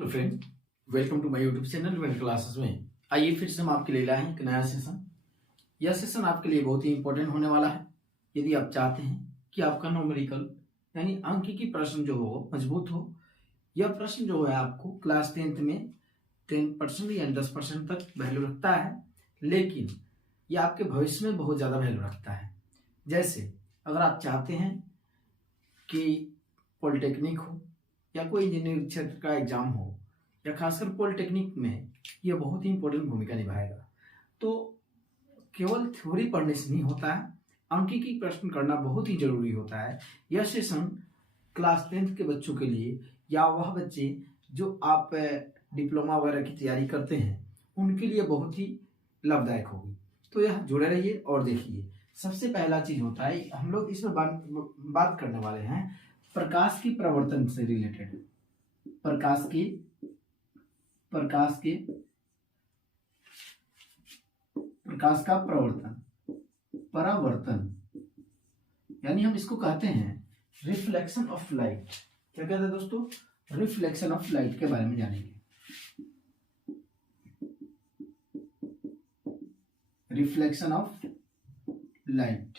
Hello friend, welcome to my YouTube channel well classes में। आइए फिर से हम आपके लिए लाए हैं एक नया सेशन। यह सेशन आपके लिए बहुत ही इंपॉर्टेंट होने वाला है। यदि आप चाहते हैं कि आपका न्यूमेरिकल यानी अंक की प्रश्न जो हो मजबूत हो, यह प्रश्न जो है आपको क्लास 10th में 10% या 10% तक वैल्यू रखता है, लेकिन यह आपके भविष्य में बहुत ज़्यादा वैल्यू रखता है। जैसे अगर आप चाहते हैं कि पॉलिटेक्निक हो या कोई इंजीनियरिंग क्षेत्र का एग्जाम हो, या खासकर पॉलिटेक्निक में यह बहुत ही इंपॉर्टेंट भूमिका निभाएगा। तो केवल थ्योरी पढ़ने से नहीं होता है, अंकीय प्रश्न करना बहुत ही जरूरी होता है। यह सेशन क्लास 10th के बच्चों के लिए या वह बच्चे जो आप डिप्लोमा वगैरह की तैयारी करते हैं उनके लिए बहुत ही लाभदायक होगी। तो यह जुड़े रहिए और देखिए। सबसे पहला चीज होता है, हम लोग इसमें बात करने वाले हैं प्रकाश की प्रवर्तन से रिलेटेड। प्रकाश का परावर्तन यानी हम इसको कहते हैं रिफ्लेक्शन ऑफ लाइट। क्या कहते हैं दोस्तों? रिफ्लेक्शन ऑफ लाइट के बारे में जानेंगे। Reflection of light.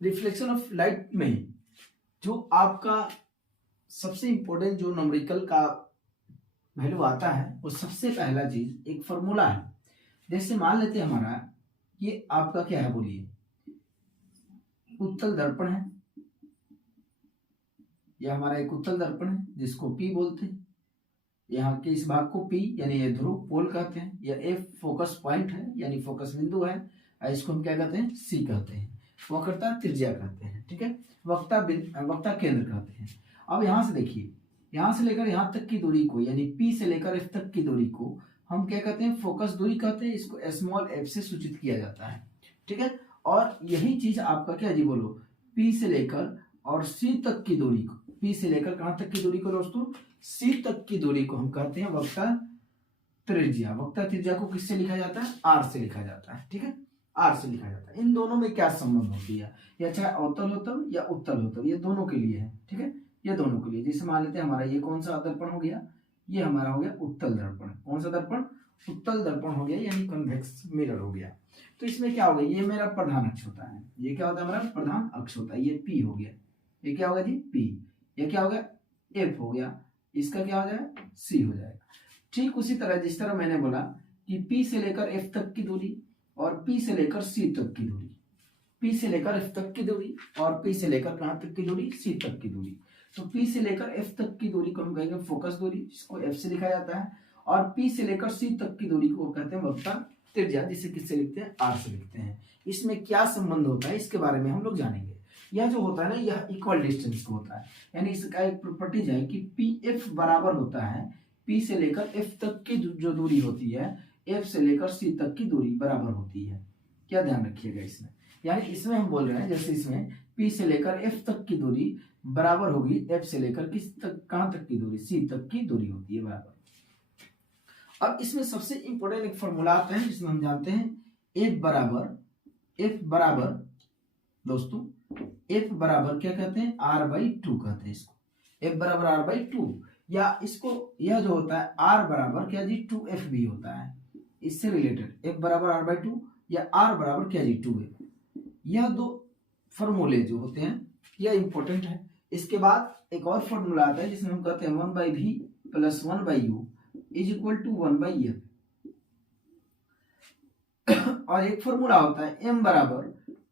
Reflection of light में जो आपका सबसे इंपॉर्टेंट जो न्यूमेरिकल का वैल्यू आता है, वो सबसे पहला चीज एक फॉर्मूला है। जैसे मान लेते हैं हमारा ये आपका क्या है, बोलिए, उत्तल दर्पण है। यह हमारा एक उत्तल दर्पण है जिसको P बोलते हैं। यहाँ के इस भाग को P यानी ये ध्रुव पोल कहते हैं। यह F फोकस पॉइंट है यानी फोकस बिंदु है। इसको हम क्या कहते हैं? C कहते हैं। वक्रता त्रिज्या कहते हैं। ठीक है, वक्ता केंद्र कहते हैं। अब यहां से देखिए, यहां से लेकर यहां तक की दूरी को यानी P से लेकर F तक की दूरी को हम क्या कहते हैं? फोकस दूरी कहते हैं। इसको स्मॉल f से सूचित किया जाता है। ठीक है, और यही चीज आपका क्या जी बोलो, P से लेकर और C तक की दूरी को, P से लेकर कहां तक की दूरी को दोस्तों? C तक की दूरी को हम कहते हैं वक्ता त्रिज्या। वक्ता त्रिज्या को किससे लिखा जाता है? R से लिखा जाता है। ठीक है, R से लिखा जाता है। इन दोनों में क्या संबंध होती है? या चाहे अवतल होतल या उत्तल होतल, ये दोनों के लिए है। ठीक है, ये दोनों के लिए। जैसे मान लेते हैं हमारा ये कौन सा दर्पण हो गया? ये हमारा हो गया उत्तल दर्पण। कौन सा दर्पण? उत्तल दर्पण हो गया यानी कन्वेक्स मिरर हो गया। तो इसमें क्या होगा? ये मेरा प्रधान अक्ष होता है। ये क्या होता है? हमारा प्रधान अक्ष होता है। ये P हो गया। ये क्या होगा जी? P। ये क्या हो गया? F हो गया। इसका क्या हो जाएगा? C हो जाएगा। ठीक उसी तरह जिस तरह मैंने बोला कि P से लेकर F तक की दूरी और P से लेकर C तक की दूरी, P से लेकर F तक की दूरी और P से लेकर कहां तक की दूरी? C तक की दूरी। तो P से लेकर F तक की दूरी को हम कहेंगे फोकस दूरी, जिसको F से लिखा जाता है। और P से लेकर C तक की दूरी को कहते हैं वक्ता त्रिज्या, जिसे किससे लिखते हैं? R से लिखते हैं। इसमें क्या संबंध होता है इसके बारे में हम लोग जानेंगे। यह जो होता है ना, यह इक्वल डिस्टेंस को होता है। यानी इसका एक प्रॉपर्टीज है कि PF बराबर होता है P से लेकर F तक की जो दूरी होती है, F से लेकर C तक की दूरी बराबर होती है। क्या ध्यान रखिएगा इसमें? यानी इसमें हम बोल रहे हैं, जैसे इसमें P से लेकर F तक की दूरी बराबर होगी F से लेकर किस तक, कहां तक की दूरी? C तक की दूरी होती है बराबर। अब इसमें सबसे इंपॉर्टेंट एक फॉर्मूला आता है जिसमें हम जानते हैं F बराबर दोस्तों, F बराबर क्या कहते हैं? R/2 कहते हैं इसको। F बराबर R/2, या इसको यह जो होता है R बराबर क्या जी? 2F भी होता है। इससे रिलेटेड F बराबर R/2 या R बराबर क्या जी? 2F। यह दो फॉर्मूले जो होते हैं यह इंपॉर्टेंट है। इसके बाद एक और फॉर्मूला आता है जिसमें हम कहते हैं 1/v plus 1/u is equal to 1/f। और एक फॉर्मूला होता है m बराबर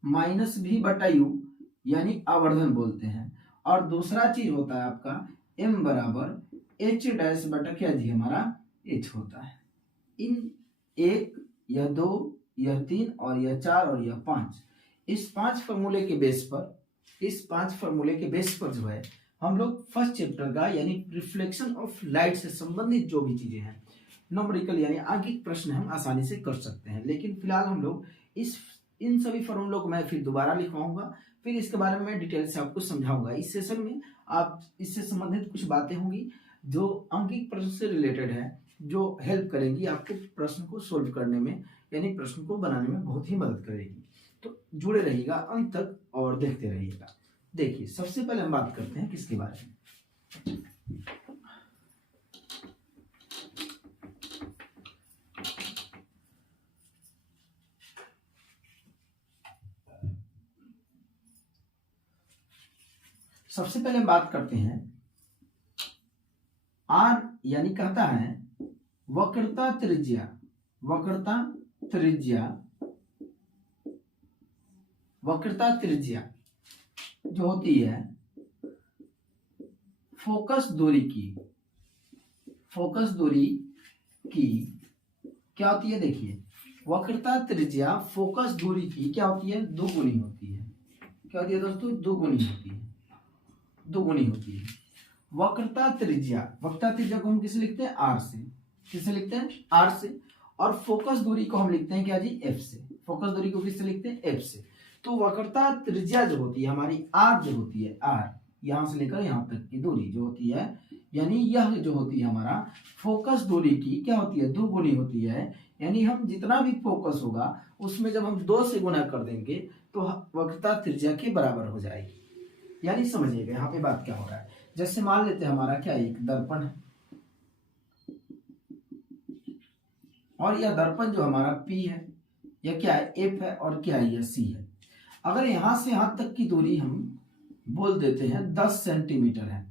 -v/u यानी आवर्धन बोलते हैं। और दूसरा चीज होता है आपका m बराबर h डैश बटा क्या जी? हमारा h होता है। इन 1, यह 2, यह 3 और यह 4 और यह 5, इस 5 फॉर्मूले के बेस पर जो है हम लोग फर्स्ट चैप्टर का यानी रिफ्लेक्शन ऑफ लाइट से संबंधित जो भी चीजें हैं न्यूमेरिकल यानी अंकित प्रश्न हम आसानी से कर सकते हैं। लेकिन फिलहाल हम लोग इन सभी फॉर्मूलों को मैं फिर दोबारा लिखवाऊंगा, फिर इसके बारे में मैं डिटेल से आपको समझाऊंगा। इस सेशन में आप इससे संबंधित कुछ बातें होंगी जो अंकित प्रश्न से रिलेटेड है, जो हेल्प करेंगी आपको प्रश्न को सोल्व करने में यानी प्रश्न को बनाने में बहुत ही मदद करेगी। तो जुड़े रहिएगा अंत तक और देखते रहिएगा। देखिए, सबसे पहले हम बात करते हैं किसके बारे में? सबसे पहले हम बात करते हैं आर, यानी कहता है वक्रता त्रिज्या, वक्रता त्रिज्या, वक्रता त्रिज्या जो होती है फोकस दूरी की, फोकस दूरी की क्या होती है, देखिए वक्रता त्रिज्या फोकस दूरी की क्या होती है, दोगुनी होती है। क्या होती है दोस्तों, दोगुनी होती है, दोगुनी होती है। वक्रता त्रिज्या, वक्रता त्रिज्या को हम किसे लिखते हैं, आर से, किसे लिखते हैं, आर से। और फोकस दूरी को हम लिखते हैं क्या जी, एफ से। फोकस दूरी को किससे लिखते हैं, एफ से। तो वक्रता त्रिज्या जो होती है हमारी आर जो होती है, आर यहां से लेकर यहां तक की दूरी जो होती है, यानी यह जो होती है हमारा फोकस दूरी की क्या होती है, दोगुनी होती है। यानी हम जितना भी फोकस होगा उसमें जब हम 2 से गुना कर देंगे तो वक्रता त्रिज्या के बराबर हो जाएगी। यानी समझिएगा यहाँ पे बात क्या हो रहा है। जैसे मान लेते हैं हमारा क्या एक दर्पण है, और यह दर्पण जो हमारा P है, यह क्या है, F है, और क्या है, यह C है। अगर यहां से यहां तक की दूरी हम बोल देते हैं 10 सेंटीमीटर है,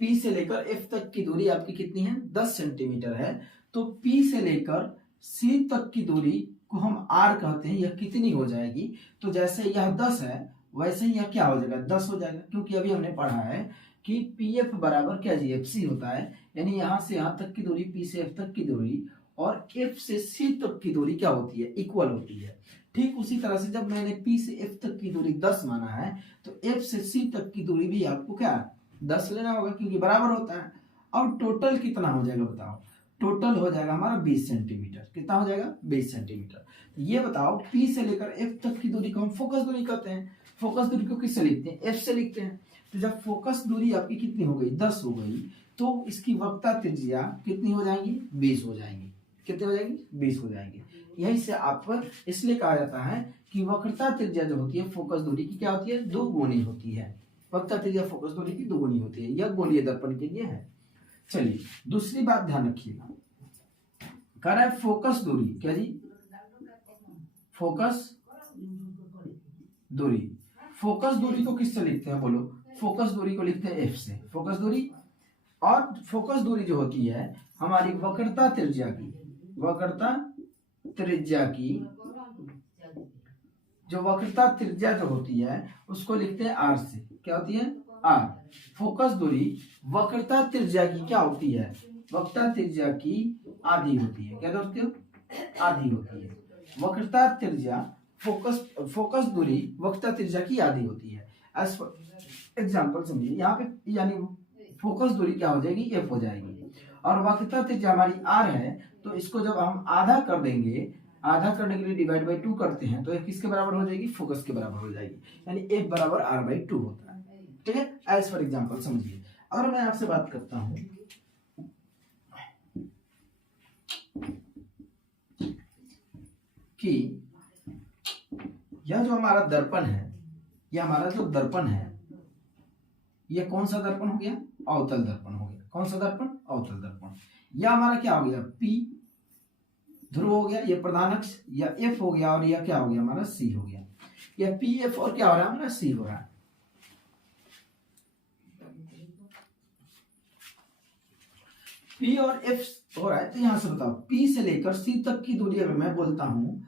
P से लेकर F तक की दूरी आपकी कितनी है, 10 सेंटीमीटर है, तो P से लेकर C तक की दूरी को हम R कहते हैं, यह कितनी हो जाएगी। तो जैसे यह 10 है वैसे ही यह क्या हो जाएगा, 10 हो जाएगा, क्योंकि अभी हमने पढ़ा है कि PF बराबर क्या जी, FC होता है। यानी यहां से यहां तक की दूरी, P से F तक की दूरी और F से C तक की दूरी क्या होती है, इक्वल होती है। ठीक उसी तरह से जब मैंने P से F तक की दूरी 10 माना है तो F से C तक की दूरी भी आपको क्या 10 लेना होगा, क्योंकि बराबर होता है। अब टोटल कितना हो जाएगा बताओ, टोटल हो जाएगा हमारा 20 सेंटीमीटर। कितना हो जाएगा, 20 सेंटीमीटर। ये बताओ P से लेकर F तक की दूरी को हम फोकस दूरी कहते हैं। फोकस दूरी को किससे लिखते हैं, F से लिखते हैं। तो जब फोकस दूरी आपकी कितनी हो गई, 10 हो गई, तो इसकी वक्रता त्रिज्या कितनी हो जाएंगी, 20 हो जाएंगी। कितने हो जाएंगी, 20 हो जाएंगे। यही से आप इसलिए कहा जाता है कि वक्रता त्रिज्या जो होती है फोकस दूरी की क्या होती है, दोगुनी होती है। वक्रता त्रिज्या फोकस दूरी की दोगुनी होती है। यह गोलीय दर्पण के लिए है। चलिए दूसरी बात ध्यान रखिएगा, कह रहा है फोकस दूरी, क्या जी, फोकस दूरी। फोकस दूरी को किससे लिखते हैं बोलो, फोकस दूरी को लिखते हैं F से, फोकस दूरी। और फोकस दूरी जो होती है हमारी वक्रता त्रिज्या की, वक्रता त्रिज्या की, जो वक्रता त्रिज्या जो होती है उसको लिखते हैं R से। क्या होती है, R। फोकस दूरी वक्रता त्रिज्या की क्या होती है, वक्रता त्रिज्या की आधी होती है। क्या दोस्तों, आधी होती है। वक्रता त्रिज्या फोकस दूरी वक्रता त्रिज्या की आधी होती है। एग्जाम्पल समझिए, यहाँ पे यानी फोकस दूरी क्या हो जाएगी, F हो जाएगी, और वक्रता त्रिज्या हमारी R है, तो इसको जब हम आधा कर देंगे, आधा करने के लिए डिवाइड बाई 2 करते हैं, तो F किसके बराबर हो जाएगी, फोकस के बराबर हो जाएगी। यानी F बराबर R/2 होता है। ठीक है, एज फॉर एग्जाम्पल समझिए। अगर मैं आपसे बात करता हूं कि यह जो हमारा दर्पण है, यह हमारा जो दर्पण है, यह कौन सा दर्पण हो गया, अवतल दर्पण हो गया। कौन सा दर्पण, अवतल दर्पण। यह हमारा क्या हो गया, P ध्रुव हो गया, यह प्रधान अक्ष, या F हो गया, और यह क्या हो गया हमारा C हो गया। यह PF और क्या हो रहा है हमारा C हो रहा है। P और F हो रहा है, तो यहां से बताओ P से लेकर C तक की दूरी अगर मैं बोलता हूं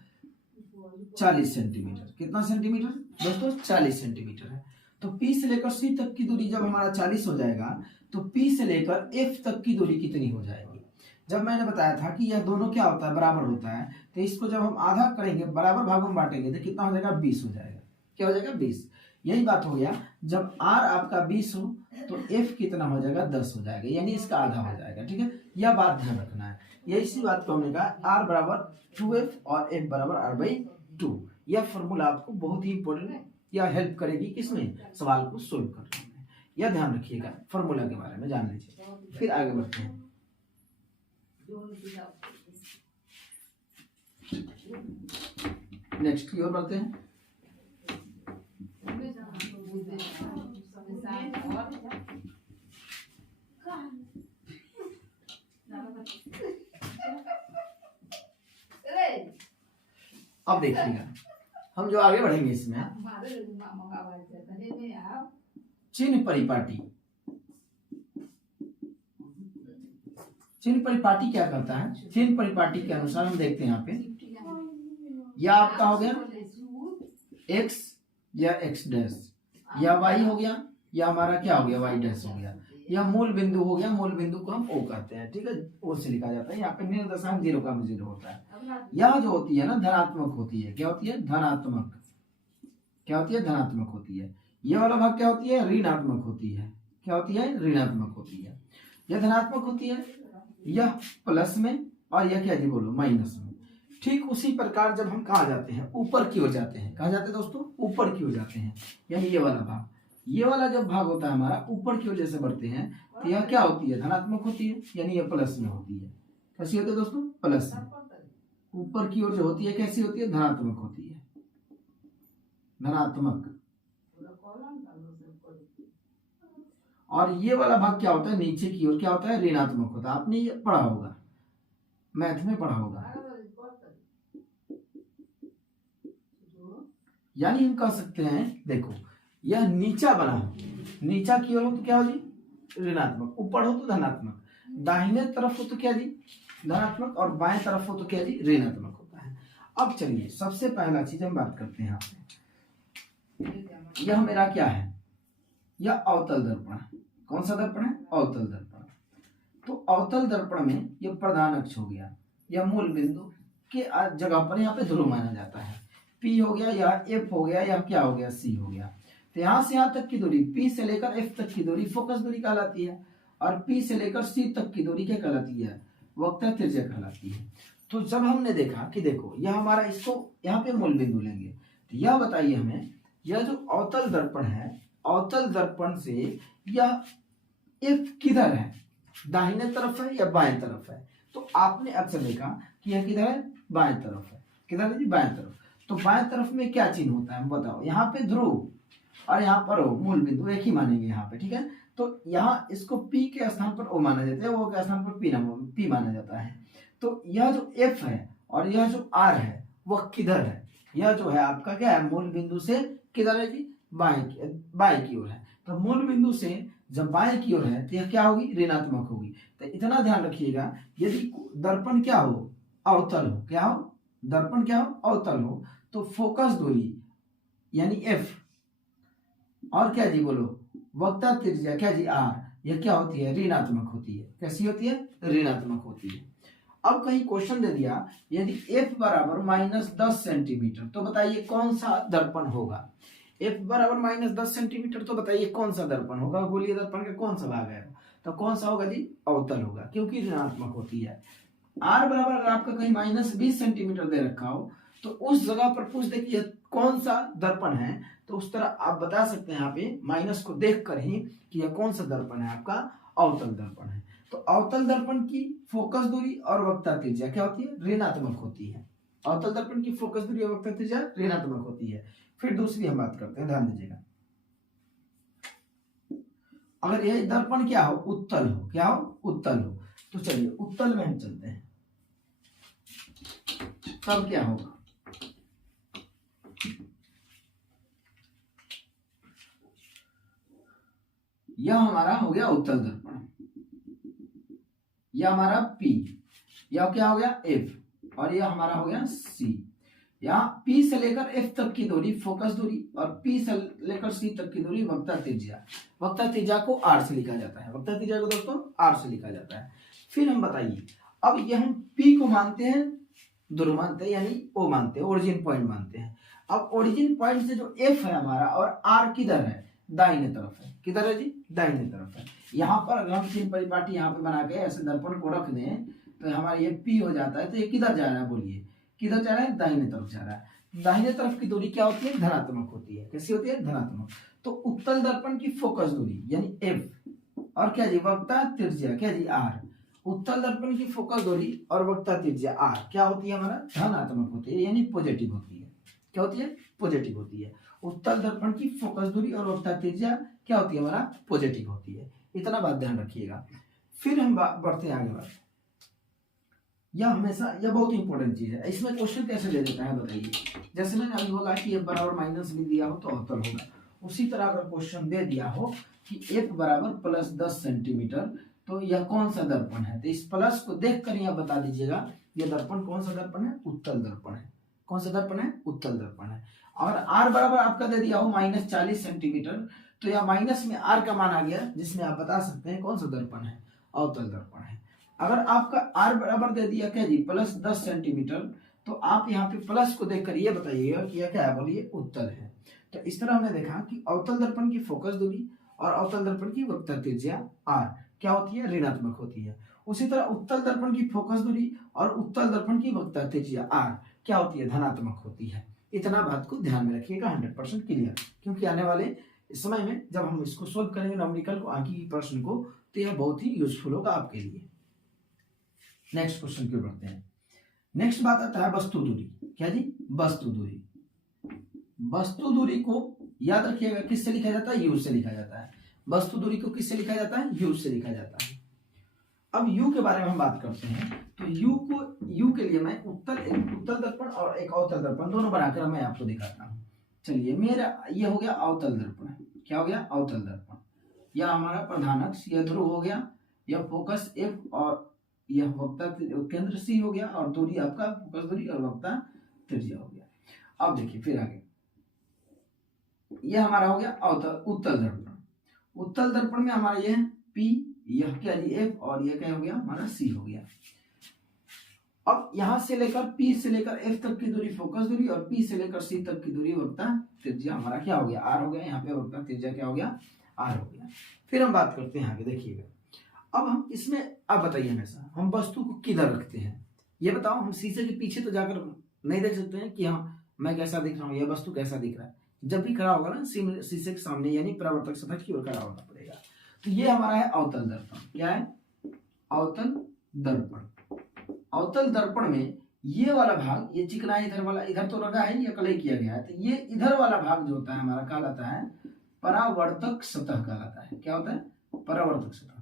40 सेंटीमीटर, कितना सेंटीमीटर दोस्तों, 40 सेंटीमीटर है। तो P से लेकर C तक की दूरी जब हमारा 40 हो जाएगा, तो P से लेकर F तक की दूरी कितनी हो जाएगी। जब मैंने बताया था कि यह दोनों क्या होता है, बराबर होता है, तो इसको जब हम आधा करेंगे, बराबर भागों में बांटेंगे, तो कितना हो जाएगा, 20 हो जाएगा। क्या हो जाएगा, 20। यही बात हो गया, जब R आपका 20 हो तो F कितना हो जाएगा, 10 हो जाएगा, यानी इसका आधा हो जाएगा। ठीक है, यह बात ध्यान रखना है। यही इसी बात को हमने कहा R बराबर 2F और F बराबर R/2। यह फॉर्मूला आपको बहुत ही इंपॉर्टेंट है, यह हेल्प करेगी किसमें, सवाल को सोल्व करने में। यह ध्यान रखिएगा, फॉर्मूला के बारे में जान लीजिए। फिर आगे बढ़ते हैं। नेक्स्ट की ओर बढ़ते हैं। अब देखिएगा हम जो आगे बढ़ेंगे इसमें, चिन्ह परिपाटी। चिन्ह परिपाटी क्या करता है? चिन्ह परिपाटी के अनुसार हम देखते हैं यहाँ पे, या आपका हो गया x या x डैश, या y हो गया, या हमारा क्या हो गया y डैश हो गया, या मूल बिंदु हो गया। मूल बिंदु को हम O कहते हैं, ठीक है, O से लिखा जाता है। यहाँ पे निर्देशांक 0,0 होता है। यह जो होती है ना धनात्मक होती है। क्या होती है? धनात्मक। क्या होती है? धनात्मक होती है। यह वाला भाग क्या होती है? ऋणात्मक होती है। क्या होती है? ऋणात्मक होती है। यह धनात्मक होती है, यह प्लस में, और यह क्या जी बोलो माइनस में। ठीक उसी प्रकार जब हम कहा जाते हैं ऊपर की ओर जाते हैं, कहा जाते हैं दोस्तों ऊपर की ओर जाते हैं, यानी ये वाला भाग, ये वाला जब भाग होता है हमारा ऊपर की ओर जैसे बढ़ते हैं तो यह क्या होती है? धनात्मक होती है, यानी यह प्लस में होती है। कैसी होती है दोस्तों? प्लस में। ऊपर की ओर जो होती है कैसी होती है? धनात्मक होती है, धनात्मक। और ये वाला भाग क्या होता है? नीचे की ओर क्या होता है? ऋणात्मक होता है। आपने ये पढ़ा होगा, मैथ में पढ़ा होगा। यानी हम कह सकते हैं देखो, यह नीचा बना हो, नीचा की ओर हो तो क्या हो जी? ऋणात्मक। ऊपर हो तो धनात्मक, दाहिने तरफ हो तो क्या जी? धनात्मक, और बाएं तरफ हो तो क्या जी? ऋणात्मक होता है। अब चलिए सबसे पहला चीज हम बात करते हैं यहाँ पे, यह मेरा क्या है? यह अवतल दर्पण। कौन सा दर्पण है? अवतल दर्पण। तो अवतल दर्पण में यह प्रधान अक्ष हो गया, यह मूल बिंदु के जगह पर यहाँ पे ध्रुव माना जाता है। P हो गया, या F हो गया, या क्या हो गया? C हो गया। तो यहाँ से यहाँ तक की दूरी P से लेकर F तक की दूरी फोकस दूरी कहलाती है, और P से लेकर C तक की दूरी क्या कहलाती है? वक्रता त्रिज्या कहलाती है। तो जब हमने देखा कि देखो यह हमारा, इसको यहाँ पे मूल बिंदु लेंगे, तो यह बताइए हमें, यह जो अवतल दर्पण है, अवतल दर्पण से यह F किधर है? दाहिने तरफ है या बाएं तरफ है? तो आपने अक्सर देखा कि यह किधर है? बाएं तरफ है। किधर है जी? बाएं तरफ। तो बाएं तरफ में क्या चिन्ह होता है बताओ? यहाँ पे ध्रुव, और यहाँ पर O, मूल बिंदु एक ही मानेंगे यहाँ पे, ठीक है। तो यहाँ इसको P के स्थान पर O माना जाता है, O के स्थान पर P माना जाता है। तो यह जो F है और यह जो R है वह किधर है? यह जो है आपका क्या है? मूल बिंदु से किधर है जी? बाएं की ओर है। तो मूल बिंदु से जब बाएं की ओर है तो यह क्या होगी? ऋणात्मक होगी। तो इतना ध्यान रखिएगा, यदि दर्पण क्या हो? अवतल हो। क्या हो? दर्पण क्या हो? अवतल हो। तो फोकस दूरी यानी F, और क्या जी बोलो? वक्रता त्रिज्या क्या जी? R, यह क्या होती है? ऋणात्मक होती है। कैसी होती है? ऋणात्मक होती है। अब कहीं क्वेश्चन दे दिया यदि F बराबर -10 सेंटीमीटर, तो बताइए कौन सा दर्पण होगा? F बराबर -10 सेंटीमीटर, तो बताइए कौन सा दर्पण होगा? गोलीय दर्पण का कौन सा भाग है? तो कौन सा होगा जी? अवतल होगा, क्योंकि ऋणात्मक होती है। R बराबर अगर आपका कहीं -20 सेंटीमीटर दे रखा हो तो उस जगह पर पूछ दे कि कौन सा दर्पण है, तो उस तरह आप बता सकते हैं यहाँ पे माइनस को देखकर ही कि यह कौन सा दर्पण है? आपका अवतल दर्पण है। तो अवतल दर्पण की फोकस दूरी और वक्रता त्रिज्या क्या होती है? ऋणात्मक होती है। अवतल दर्पण की फोकस दूरी और वक्रता त्रिज्या ऋणात्मक होती है। फिर दूसरी हम बात करते हैं, ध्यान दीजिएगा। अगर यह दर्पण क्या हो? उत्तल हो। क्या हो? उत्तल हो। तो चलिए उत्तल में हम चलते हैं, तब क्या होगा? यह हमारा हो गया उत्तल दर्पण, यह हमारा P, यह क्या हो गया? F, और यह हमारा हो गया C। यहाँ P से लेकर F तक की दूरी फोकस दूरी, और P से लेकर C तक की दूरी वक्रता त्रिज्या। वक्रता त्रिज्या को R से लिखा जाता है। वक्रता त्रिज्या को दोस्तों R से लिखा जाता है। फिर हम बताइए, अब यह हम P को मानते हैं ध्रुव मानते हैं, यानी O मानते हैं, ओरिजिन पॉइंट मानते हैं। अब ओरिजिन पॉइंट से जो F है हमारा और R किधर है? दाहिने तरफ है। किधर है जी? दाहिने तरफ है। यहाँ पर अगर हम चिन्ह परिपाटी यहाँ पे बना के ऐसे दर्पण को रख दें तो हमारा ये P हो जाता है। तो ये किधर जा रहा है? बोलिए किधर जा रहा है? दाहिने तरफ जा रहा है। दाहिने तरफ की दूरी क्या होती है? धनात्मक होती है। कैसी होती है? धनात्मक। तो उत्तल दर्पण की फोकस दूरी यानी F, और क्या जी? वक्रता त्रिज्या क्या जी? R। उत्तल दर्पण की फोकस दूरी और वक्रता त्रिज्या R क्या होती है? हमारा धनात्मक होती है, यानी पॉजिटिव होती है। क्या होती है? पॉजिटिव होती है। उत्तल दर्पण की फोकस दूरी और वक्रता त्रिज्या क्या होती है? हमारा पॉजिटिव होती है। इतना बात ध्यान रखिएगा। फिर हम बढ़ते हैं आगे बात। यह हमेशा, यह बहुत इंपॉर्टेंट चीज है। इसमें क्वेश्चन कैसे ले लेता है बताइए? जैसे मैंने अभी बोला कि F बराबर -B दिया हो तो अवतल होगा, उसी तरह अगर क्वेश्चन दे दिया हो कि f बराबर प्लस 10 सेंटीमीटर, तो यह कौन सा दर्पण है, तो इस प्लस को देख कर यह बता दीजिएगा यह दर्पण कौन सा दर्पण है, उत्तल दर्पण है। कौन सा दर्पण है, उत्तल दर्पण है। और r बराबर आपका दे दिया हो माइनस 40 सेंटीमीटर, तो यह माइनस में r का मान आ गया, जिसमें आप बता सकते हैं कौन सा दर्पण है, अवतल दर्पण है। अगर आपका r बराबर दे दिया क्या जी, प्लस 10 सेंटीमीटर, तो आप यहाँ पे प्लस को देखकर ये बताइएगा कि यह क्या है, बोलिए उत्तल है। तो इस तरह हमने देखा कि अवतल दर्पण की फोकस दूरी और अवतल दर्पण की वक्र त्रिज्या r क्या होती है, ऋणात्मक होती है। उसी तरह उत्तल दर्पण की फोकस दूरी और उत्तल दर्पण की वक्र त्रिज्या r क्या होती है, धनात्मक होती है। इतना बात को ध्यान में रखिएगा, 100% क्लियर, क्योंकि आने वाले समय में जब हम इसको सोल्व करेंगे न्यूमेरिकल को, आंकी प्रश्न को, तो यह बहुत ही यूजफुल होगा आपके लिए। नेक्स्ट क्वेश्चन की ओर बढ़ते हैं। नेक्स्ट बात आता है वस्तु दूरी। क्या जी, वस्तु दूरी। वस्तु दूरी को याद रखिएगा किससे लिखा जाता है, यू से लिखा जाता है। वस्तु दूरी को किससे लिखा जाता है, यू से लिखा जाता है। अब यू के बारे में हम बात करते हैं, तो यू के लिए मैं उत्तल दर्पण और एक अवतल दर्पण दोनों बनाकर मैं आपको दिखाता हूँ। चलिए, मेरा ये हो गया अवतल दर्पण। क्या हो गया, अवतल दर्पण। यह हमारा प्रधान अक्ष, यह ध्रुव हो गया, यह फोकस एफ और यह वक्ता केंद्र सी हो गया, और दूरी आपका फोकस दूरी और वक्ता त्रिज्या हो गया। अब देखिए फिर आगे, यह हमारा हो गया उत्तल दर्पण। उत्तल दर्पण में हमारा यह P, यह क्या जी F, और यह क्या हो गया हमारा C हो गया। अब यहां से लेकर P से लेकर F तक की दूरी फोकस दूरी, और P से लेकर C तक की दूरी वक्ता त्रिज्या हमारा क्या हो गया, R हो गया। यहाँ पे वक्ता त्रिज्या क्या हो गया, R हो गया। फिर हम बात करते हैं आगे, देखिएगा। अब हम इसमें, अब बताइए हमेशा हम वस्तु को किधर रखते हैं, ये बताओ। हम शीशे के पीछे तो जाकर नहीं देख सकते हैं कि हाँ मैं कैसा दिख रहा हूँ, यह वस्तु कैसा दिख रहा है। जब भी खड़ा होगा ना शीशे के सामने, यानी परावर्तक सतह की ओर खड़ा होना पड़ेगा। तो ये हमारा है अवतल दर्पण। क्या है, अवतल दर्पण। अवतल दर्पण में ये वाला भाग, ये चिकना इधर वाला, इधर तो लगा है, ये कलई किया गया है, तो ये इधर वाला भाग जो होता है हमारा कहलाता है परावर्तक सतह कहलाता है। क्या होता है, परावर्तक सतह।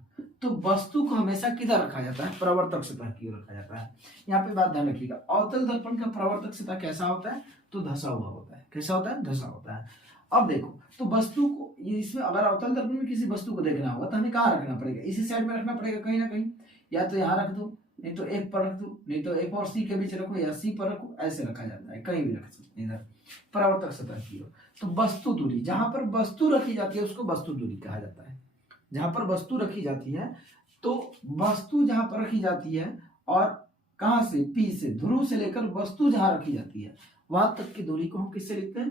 तो वस्तु को हमेशा किधर रखा जाता है, परावर्तक सतह की ओर रखा जाता है। यहाँ पे बात ध्यान रखिएगा, अवतल दर्पण का परावर्तक सतह कैसा होता है, तो धसा हुआ होता है। कैसा होता है, धसा होता है। अब देखो, तो वस्तु को इसमें अगर अवतल दर्पण में किसी वस्तु को देखना होगा तो हमें कहाँ रखना पड़ेगा, इसी साइड में रखना पड़ेगा कहीं ना कहीं। या तो यहाँ रख दो, नहीं तो F पर रख दो, नहीं तो F और C के बीच रखो, या C पर रखो, ऐसे रखा जाता है, कहीं भी रख सकते हैं इधर परावर्तक सतह की ओर। तो वस्तु दूरी, जहां पर वस्तु रखी जाती है उसको वस्तु दूरी कहा जाता है। जहां पर वस्तु रखी जाती है, तो वस्तु जहां पर रखी जाती है, और कहां से, P से, ध्रुव से लेकर वस्तु जहां रखी जाती है वहां तक की दूरी को हम किससे लिखते हैं,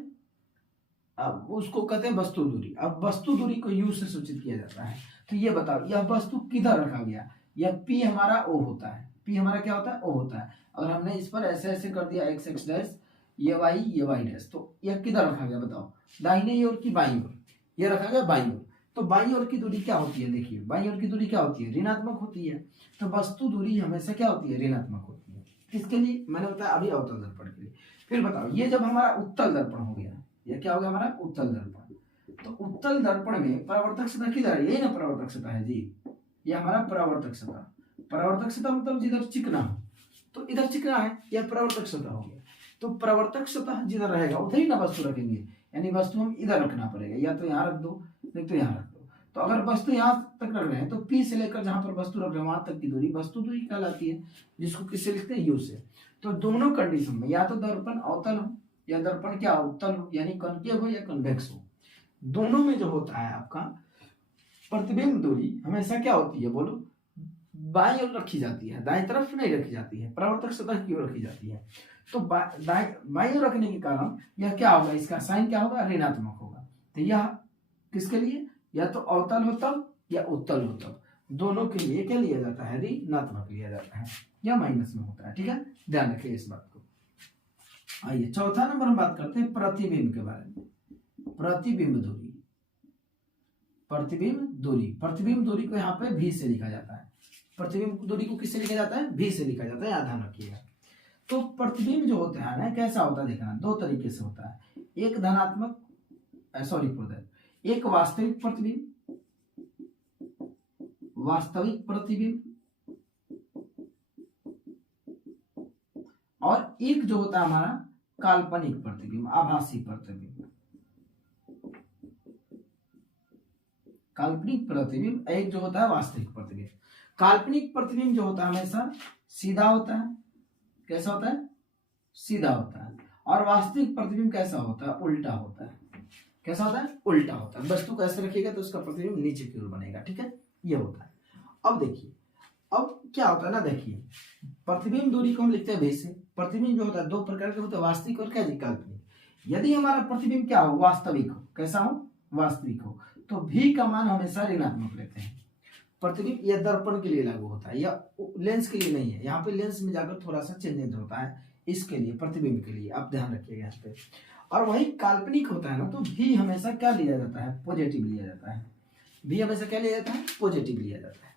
अब उसको कहते हैं वस्तु दूरी। अब वस्तु दूरी को U से सूचित किया जाता है। तो ये बताओ, यह वस्तु किधर रखा गया, यह P हमारा O होता है। P हमारा क्या होता है, O होता है। अगर हमने इस पर ऐसे ऐसे कर दिया x x डैश, ये y डैश, तो यह किधर रखा गया बताओ, दाहिने ओर की बाईं ओर, यह रखा गया बाईं ओर। तो बाईं ओर की दूरी क्या होती है, देखिए बाईं ओर की दूरी क्या होती है, ऋणात्मक होती है। तो वस्तु दूरी हमेशा क्या होती है, ऋणात्मक होती है। किसके लिए, मैंने बताया अभी अवतल दर्पण के लिए। फिर बताओ, ये जब हमारा उत्तल दर्पण हो गया, ये क्या हो गया हमारा उत्तल दर्पण। तो उत्तल दर्पण में परावर्तक सतह किधर है, यही ना परावर्तक सतह है जी, ये हमारा परावर्तक सतह। परावर्तक सतह मतलब जिधर चिकना हो, तो इधर चिकना है, यह परावर्तक सतह हो गया। तो परावर्तक सतह जिधर रहेगा उधर ही ना वस्तु रखेंगे, यानी वस्तु हम इधर रखना पड़ेगा, या तो यहाँ रख दो, नहीं तो यहाँ रख दो। तो अगर वस्तु यहाँ तक रख रहे हैं, तो P से लेकर जहां पर वस्तु रख रहे हैं वहां तक की दूरी वस्तु दूरी कहलाती है, जिसको किससे लिखते हैं, U से। तो दोनों कंडीशन में, या तो दर्पण अवतल हो या दर्पण क्या उत्तल हो, यानी कॉन्केव हो या कन्वेक्स हो, दोनों में जो होता है आपका प्रतिबिंब दूरी हमेशा क्या होती है, बोलो, बाईं ओर रखी जाती है, दाएं तरफ नहीं रखी जाती है, परावर्तक सतह की ओर रखी जाती है। तो बाईं ओर रखने के कारण यह क्या होगा, इसका साइन क्या होगा, ऋणात्मक होगा। तो यह किसके लिए, या तो अवतल हो तब या उत्तल हो तब, दोनों के लिए क्या लिया जाता है, ऋणात्मक लिया जाता है, या माइनस में होता है। ठीक है, ध्यान रखिए इस बात को। आइए चौथा नंबर हम बात करते हैं प्रतिबिंब के बारे में। प्रतिबिंब दूरी, प्रतिबिंब दूरी, प्रतिबिंब दूरी को यहाँ पे V से लिखा जाता है। प्रतिबिंब दूरी को किससे लिखा जाता है, V से लिखा जाता है, याद ध्यान रखिएगा। तो प्रतिबिंब जो होता है ना, कैसा होता है देखना, दो तरीके से होता है। एक धनात्मक, एक वास्तविक प्रतिबिंब, वास्तविक प्रतिबिंब, और एक जो होता है हमारा काल्पनिक प्रतिबिंब, आभासी प्रतिबिंब। काल्पनिक प्रतिबिंब, एक जो होता है वास्तविक प्रतिबिंब। काल्पनिक प्रतिबिंब जो होता है हमेशा सीधा होता है। कैसा होता है? सीधा होता है। और वास्तविक प्रतिबिंब कैसा होता है? उल्टा होता है। कैसा होता है? उल्टा होता है। वस्तु को ऐसे रखिएगा तो उसका प्रतिबिंब नीचे की ओर बनेगा। ठीक है, ये होता है। अब देखिए, अब क्या होता है ना, देखिए प्रतिबिंब दूरी को हम लिखते हैं v से। प्रतिबिंब जो होता है दो प्रकार के होते हैं, वास्तविक और क्या जी, काल्पनिक। यदि हमारा प्रतिबिंब क्या हो? वास्तविक हो। कैसा हो? वास्तविक हो। तो v का मान हमेशा ऋणात्मक लेते हैं। प्रतिबिंब यह दर्पण के लिए लागू होता है, या लेंस के लिए नहीं है। यहाँ पे लेंस में जाकर थोड़ा सा चेंजेस होता है, इसके लिए, प्रतिबिंब के लिए आप ध्यान रखिएगा यहाँ पे। और वही काल्पनिक होता है ना, तो v हमेशा क्या लिया जाता है? पॉजिटिव लिया जाता है। v हमेशा क्या लिया जाता है? पॉजिटिव लिया जाता है।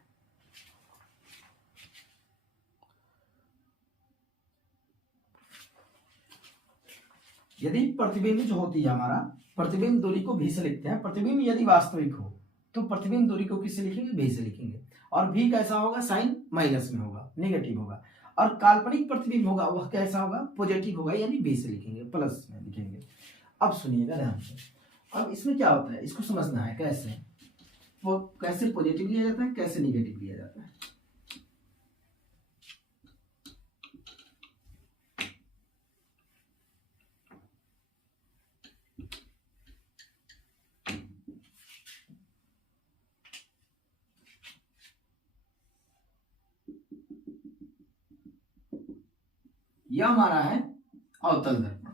यदि प्रतिबिंब जो होती है हमारा, प्रतिबिंब दूरी को v से लिखते हैं। प्रतिबिंब यदि वास्तविक हो तो प्रतिबिंब दूरी को किससे लिखेंगे? v से लिखेंगे। और v कैसा होगा? साइन माइनस में होगा, नेगेटिव होगा। और काल्पनिक प्रतिबिंब होगा वह कैसा होगा? पॉजिटिव होगा, यानी v से लिखेंगे, प्लस में लिखेंगे। अब सुनिएगा ध्यान से। अब इसमें क्या होता है, इसको समझना है कैसे, वो कैसे पॉजिटिव लिया जाता है, कैसे निगेटिव लिया जाता है। यह हमारा है अवतल दर्पण।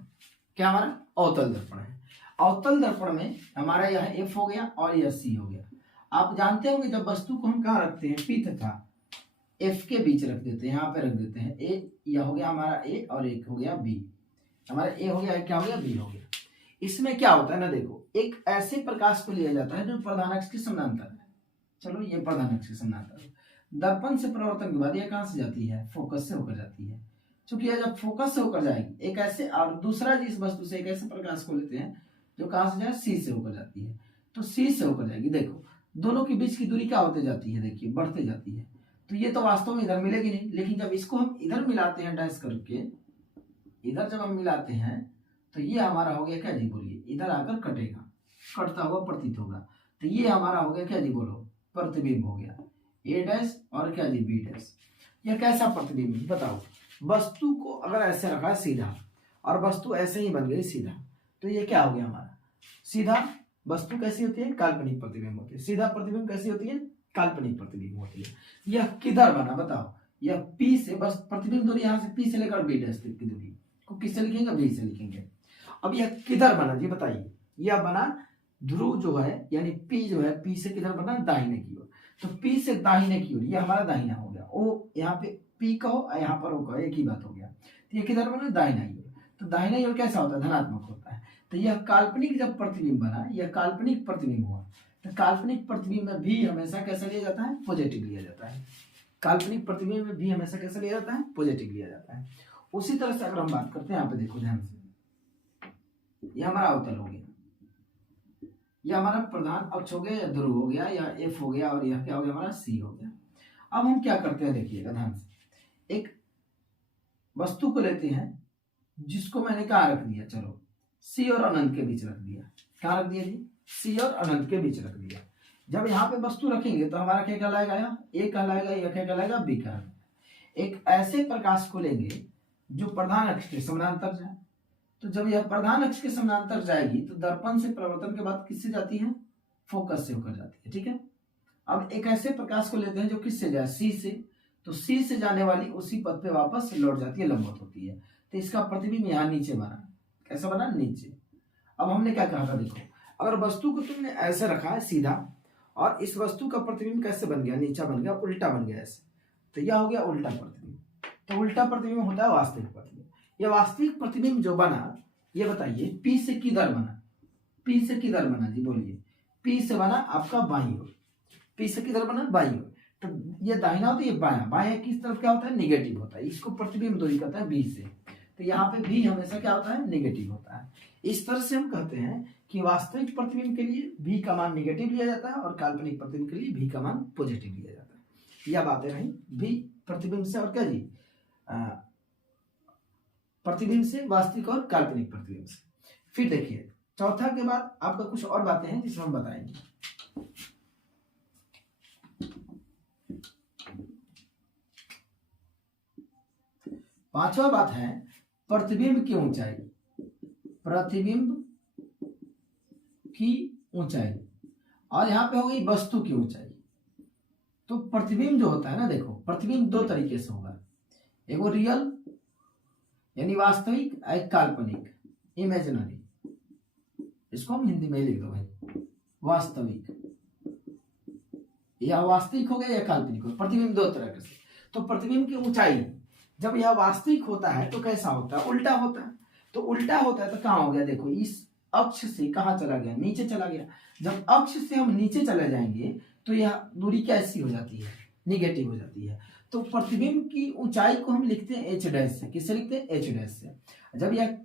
क्या हमारा? अवतल दर्पण है। अवतल दर्पण में हमारा यह f हो गया और यह c हो गया। आप जानते होंगे जब वस्तु को हम कहाँ रखते हैं? p तथा f के बीच रख देते हैं, यहाँ पे रख देते हैं। a, यह हो गया हमारा a और एक हो गया b। हमारा a हो गया, क्या हो गया? b हो गया। इसमें क्या होता है ना, देखो एक ऐसे प्रकाश को लिया जाता है जो प्रधान अक्ष के समानांतर है। चलो ये प्रधान अक्ष के समानांतर है। दर्पण से परावर्तन के बाद यह कहाँ से जाती है? फोकस से होकर जाती है। क्योंकि यह जब फोकस से होकर जाएगी, एक ऐसे, और दूसरा जिस वस्तु से एक ऐसे प्रकाश को लेते हैं जो कहां से जाए? सी से होकर जाती है। तो सी से होकर जाएगी। देखो दोनों के बीच की दूरी क्या होते जाती है? देखिए बढ़ते जाती है। तो ये तो वास्तव में इधर मिलेगी नहीं, लेकिन जब इसको हम इधर मिलाते हैं डैश करके, इधर जब हम मिलाते हैं तो ये हमारा हो गया क्या जी? बोलिए, इधर आकर कटेगा, कटता हुआ प्रतीत होगा। तो ये हमारा हो गया क्या जी? बोलो, प्रतिबिंब हो गया। ए डैश और क्या जी? B dash. यह कैसा प्रतिबिंब बताओ? वस्तु को अगर ऐसे रखा है सीधा, और वस्तु ऐसे ही बन गई सीधा, तो ये क्या हो गया हमारा? सीधा वस्तु कैसी होती है? काल्पनिक प्रतिबिंब होती है। सीधा प्रतिबिंब कैसी होती है? काल्पनिक प्रतिबिंब होती है। यह किधर बना बताओ? यह P से, बस प्रतिबिंब दूरी यहाँ से P से लेकर B डैश तक की दूरी को किससे लिखेंगे? V से लिखेंगे। अब यह किधर बना जी बताइए? यह बना ध्रुव जो है, यानी P जो है, P से किधर बना? दाहिने की ओर। तो P से दाहिने की ओर, यह हमारा दाहिना हो गया। ओ यहाँ पे P कहो, यहाँ पर O कहो, एक ही बात हो गया। तो ये किधर बना? दाहिना की ओर। तो दाहिना की ओर कैसा होता है? धनात्मक होता है। तो यह काल्पनिक जब प्रतिबिंब बना, यह काल्पनिक प्रतिबिंब हुआ, तो काल्पनिक प्रतिबिंब में भी हमेशा कैसा लिया जाता है? पॉजिटिव लिया जाता है। काल्पनिक प्रतिबिंब में भी हमेशा कैसा लिया जाता है? पॉजिटिव लिया जाता है। उसी तरह से अगर हम बात करते हैं, यहाँ पे देखो ध्यान से, यह हमारा अवतल हो गया, यह हमारा प्रधान अक्ष हो गया, या ध्रुव हो गया, या एफ हो गया, और यह क्या हो गया? हमारा सी हो गया। अब हम क्या करते हैं देखिएगा ध्यान से, एक वस्तु को लेते हैं जिसको मैंने कहा रख दिया, चलो सी और अनंत के बीच रख दिया। कहाँ रख दिया जी? सी और अनंत के बीच रख दिया। जब यहाँ पे वस्तु रखेंगे तो हमारा क्या कहलाएगा? यहाँ ए कहलाएगा, यह क्या कहलाएगा? बी कहलाएगा। एक ऐसे प्रकाश को लेंगे जो प्रधान अक्ष के समानांतर जाए। तो जब यह प्रधान अक्ष के समानांतर जाएगी तो दर्पण से परावर्तन के बाद किससे जाती है? फोकस से होकर जाती है। ठीक है। अब एक ऐसे प्रकाश को लेते हैं जो किससे जाए? सी से। तो सी से जाने वाली उसी पथ पे वापस लौट जाती है, लंबवत होती है। तो इसका प्रतिबिंब यहाँ नीचे बना। कैसा बना? नीचे। अब हमने क्या कहा था देखो, अगर वस्तु को तुमने ऐसे रखा है सीधा, और इस वस्तु का प्रतिबिंब कैसे बन गया? नीचा बन गया, उल्टा बन गया ऐसे, तो यह हो गया उल्टा प्रतिबिंब। तो उल्टा प्रतिबिंब होता है वास्तविक प्रतिबिंब। यह वास्तविक प्रतिबिंब जो बना, ये बताइए P से किधर बना? P से किधर बना जी? बोलिए। P से बना आपका बाईं ओर। P से किधर बना? बाईं ओर। तो ये दाहिना होता है, ये बायां। बायां किस तरफ क्या होता है? निगेटिव होता है। इसको प्रतिबिंब दूरी कहता है B से। तो यहाँ पे भी हमेशा क्या होता है? निगेटिव होता है। इस तरह से हम कहते हैं कि वास्तविक प्रतिबिंब के लिए V का मान निगेटिव लिया जाता है, और काल्पनिक प्रतिबिंब के लिए V का मान पॉजिटिव लिया जाता है। यह बातें रही V प्रतिबिंब से, और क्या जी? प्रतिबिंब से, वास्तविक और काल्पनिक प्रतिबिंब से। फिर देखिए चौथा के बाद आपका कुछ और बातें हैं जिसमें हम बताएंगे। पांचवा बात है प्रतिबिंब की ऊंचाई, प्रतिबिंब की ऊंचाई, और यहां पे हो गई वस्तु की ऊंचाई। तो प्रतिबिंब जो होता है ना, देखो प्रतिबिंब दो तरीके से होगा, एक वो रियल यानी वास्तविक, एक काल्पनिक इमेजिनरी। इसको हम हिंदी में लिख दो भाई, वास्तविक, या वास्तविक हो गया या काल्पनिक हो, प्रतिबिंब दो तरह से। तो प्रतिबिंब की ऊंचाई जब यह वास्तविक होता है तो कैसा होता है, उल्टा होता है। तो उल्टा होता है तो कहां हो गया, देखो इस अक्ष से कहां चला गया, नीचे चला गया। जब अक्ष से हम नीचे चले जाएंगे तो यह दूरी कैसी हो जाती है, निगेटिव हो जाती है। तो प्रतिबिंब की ऊंचाई को हम लिखते हैं एच डैश से। किससे लिखते हैं, एच डैश से। जब यह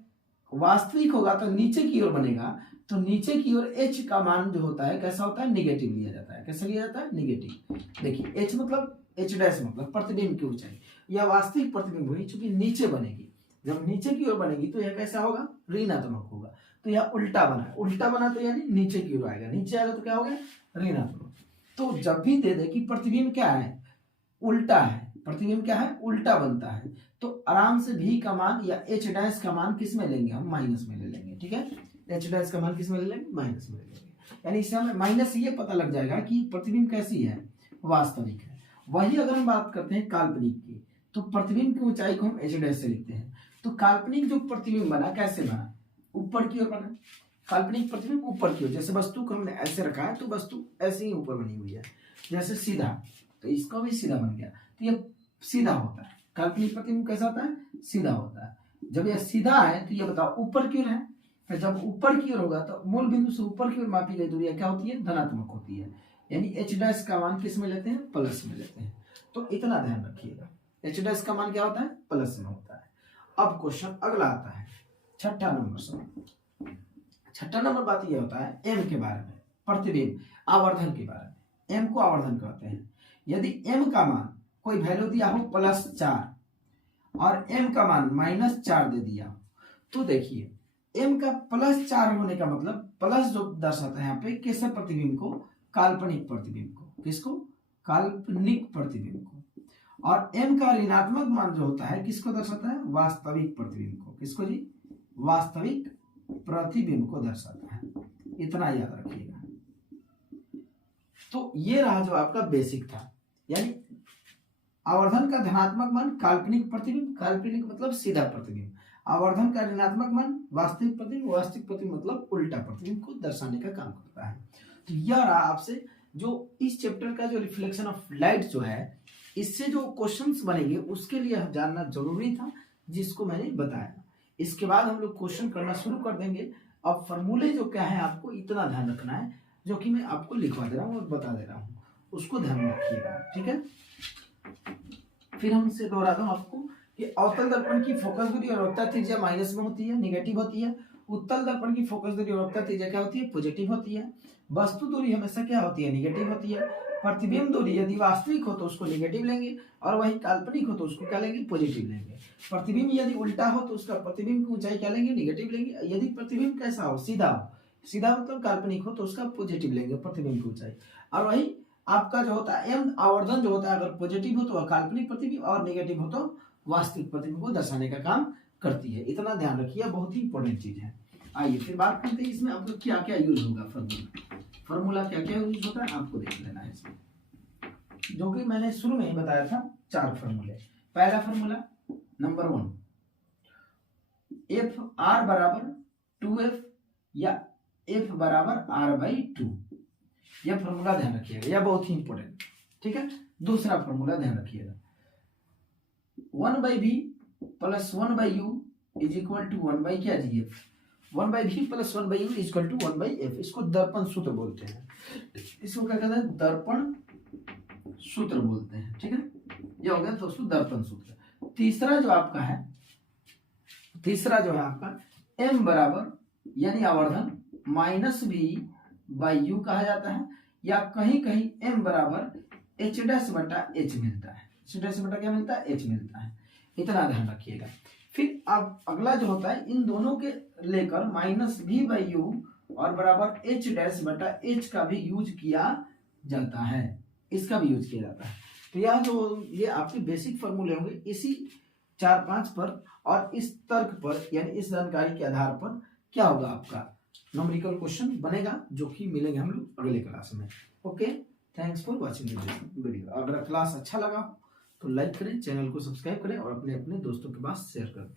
वास्तविक होगा तो नीचे की ओर बनेगा, तो नीचे की ओर एच का मान जो होता है कैसा होता है, निगेटिव लिया जाता है। कैसे लिया जाता है, निगेटिव। देखिए एच मतलब, एच डैश मतलब प्रतिबिंब की ऊंचाई। यह वास्तविक प्रतिबिंब हुई, चूंकि नीचे बनेगी, जब नीचे की ओर बनेगी तो यह कैसा होगा, ऋणात्मक होगा। तो यह उल्टा बना, उल्टा बना तो यानी नीचे की ओर आएगा, नीचे आएगा तो क्या हो गया, ऋणात्मक। तो जब भी दे दे कि प्रतिबिंब क्या है, उल्टा है, प्रतिबिंब क्या है, उल्टा बनता है, तो आराम से भी का मान या एच डैश का मान किस में लेंगे, हम माइनस में ले लेंगे। ठीक है, एच डैश का मान किस में ले लेंगे, माइनस में ले लेंगे। यानी इससे हमें माइनस ये पता लग जाएगा कि प्रतिबिंब कैसी है, वास्तविक है। वही अगर हम बात करते हैं काल्पनिक की, तो प्रतिबिंब की ऊंचाई को हम एच डैश से लिखते हैं। तो काल्पनिक जो प्रतिबिंब बना कैसे बना, ऊपर की ओर बना। काल्पनिक प्रतिबिंब ऊपर की ओर, जैसे वस्तु को हमने ऐसे रखा है तो वस्तु ऐसे ही ऊपर बनी हुई है, जैसे सीधा, तो इसका भी सीधा बन गया, तो ये सीधा होता है। काल्पनिक प्रतिबिंब कैसा होता है, सीधा होता है। जब यह सीधा है तो ये बताओ ऊपर की ओर है, तो जब ऊपर की ओर होगा तो मूल बिंदु से ऊपर की ओर मापी गई दूरी क्या होती है, धनात्मक होती है। यानी एच डैश का मान किस में लेते हैं, प्लस में लेते हैं। तो इतना ध्यान रखिएगा, एच डैश का मान क्या होता है, प्लस में होता है। अब क्वेश्चन अगला आता है, छठा नंबर। सुनो, छठा नंबर बात यह होता है एम के बारे में, प्रतिबिंब आवर्धन के बारे में। एम को आवर्धन कहते हैं। यदि एम का मान कोई वैल्यू दिया हो +4 और एम का मान -4 दे दिया, तो देखिए एम का +4 होने का मतलब प्लस जो दर्शाता है यहाँ पे किससे, प्रतिबिंब को, काल्पनिक प्रतिबिंब को। किसको, काल्पनिक प्रतिबिंब को। और एम का ऋणात्मक मान जो होता है किसको दर्शाता है, वास्तविक प्रतिबिंब को। किसको जी, वास्तविक प्रतिबिंब को दर्शाता है। इतना याद रखिएगा। तो ये रहा जो आपका बेसिक था, यानी आवर्धन का धनात्मक मान काल्पनिक प्रतिबिंब, काल्पनिक मतलब सीधा प्रतिबिंब, आवर्धन का ऋणात्मक मान वास्तविक प्रतिबिंब, वास्तविक प्रतिबिंब मतलब उल्टा प्रतिबिंब को दर्शाने का काम करता है। तो यह रहा आपसे जो इस चैप्टर का जो रिफ्लेक्शन ऑफ लाइट जो है, इससे जो क्वेश्चंस बनेंगे उसके लिए जानना जरूरी था, जिसको मैंने बताया। इसके बाद हम लोग क्वेश्चन करना शुरू कर देंगे। अब फॉर्मूले जो क्या है आपको इतना ध्यान रखना है, जो कि मैं आपको लिखवा दे रहा हूँ और बता दे रहा हूँ, उसको ध्यान में रखिएगा। ठीक है, फिर हमसे दोहराता हूँ आपको कि अवतल दर्पण की फोकस दूरी और वक्रता त्रिज्या माइनस में होती है, निगेटिव होती है। उत्तल दर्पण की फोकस दूरी और वक्रता त्रिज्या क्या होती है, पॉजिटिव होती है। वस्तु दूरी हमेशा क्या होती है, निगेटिव होती है। प्रतिबिंब दूरी यदि वास्तविक हो तो उसको निगेटिव लेंगे, और वही काल्पनिक हो तो उसको क्या लेंगे, पॉजिटिव लेंगे। प्रतिबिंब यदि उल्टा हो तो उसका प्रतिबिंब की ऊंचाई क्या लेंगे, निगेटिव लेंगे। यदि प्रतिबिंब कैसा हो, सीधा हो, सीधा मतलब काल्पनिक हो, तो उसका पॉजिटिव लेंगे प्रतिबिंब की ऊंचाई। और वही आपका जो होता है एम आवर्धन जो होता है, अगर पॉजिटिव हो तो काल्पनिक प्रतिबिंब और नेगेटिव हो तो वास्तविक प्रतिबिंब को दर्शाने का काम करती है। इतना ध्यान रखिए, बहुत ही इंपॉर्टेंट चीज है। आइए फिर बात करते हैं इसमें आपको क्या क्या यूज होगा, फॉर्मूला क्या क्या यूज होता है आपको देख लेना है इसमें, जो कि मैंने शुरू में ही बताया था 4 फॉर्मूले। पहला फॉर्मूला नंबर 1, एफ आर बराबर 2f या f बराबर r/2। यह फॉर्मूला ध्यान रखिएगा, यह बहुत ही इंपॉर्टेंट। ठीक है, दूसरा फॉर्मूला ध्यान रखिएगा, 1/v + 1/u = 1/ क्या gf। 1/v + 1/u = 1/f। इसको दर्पण सूत्र बोलते हैं, इसको क्या कहते हैं, दर्पण सूत्र बोलते हैं। ठीक है, ये हो गया दोस्तों दर्पण सूत्र। तीसरा जो आपका है, तीसरा जो है आपका m बराबर यानी आवर्धन -v/u कहा जाता है, या कहीं कहीं m बराबर h' मिलता है। h' क्या मिलता है, h मिलता है। इतना ध्यान रखिएगा। फिर अब अगला जो होता है, इन दोनों के लेकर -v/u और बराबर h' का भी यूज किया जाता है, इसका भी यूज किया जाता है। तो यह जो ये आपके बेसिक फॉर्मूले होंगे, इसी 4-5 पर, और इस तर्क पर यानी इस जानकारी के आधार पर क्या होगा आपका न्यूमेरिकल क्वेश्चन बनेगा, जो कि मिलेंगे हम लोग अगले क्लास में। Okay, thanks for watching video. अगर क्लास अच्छा लगा हो तो लाइक करें, चैनल को सब्सक्राइब करें और अपने अपने दोस्तों के पास शेयर करें।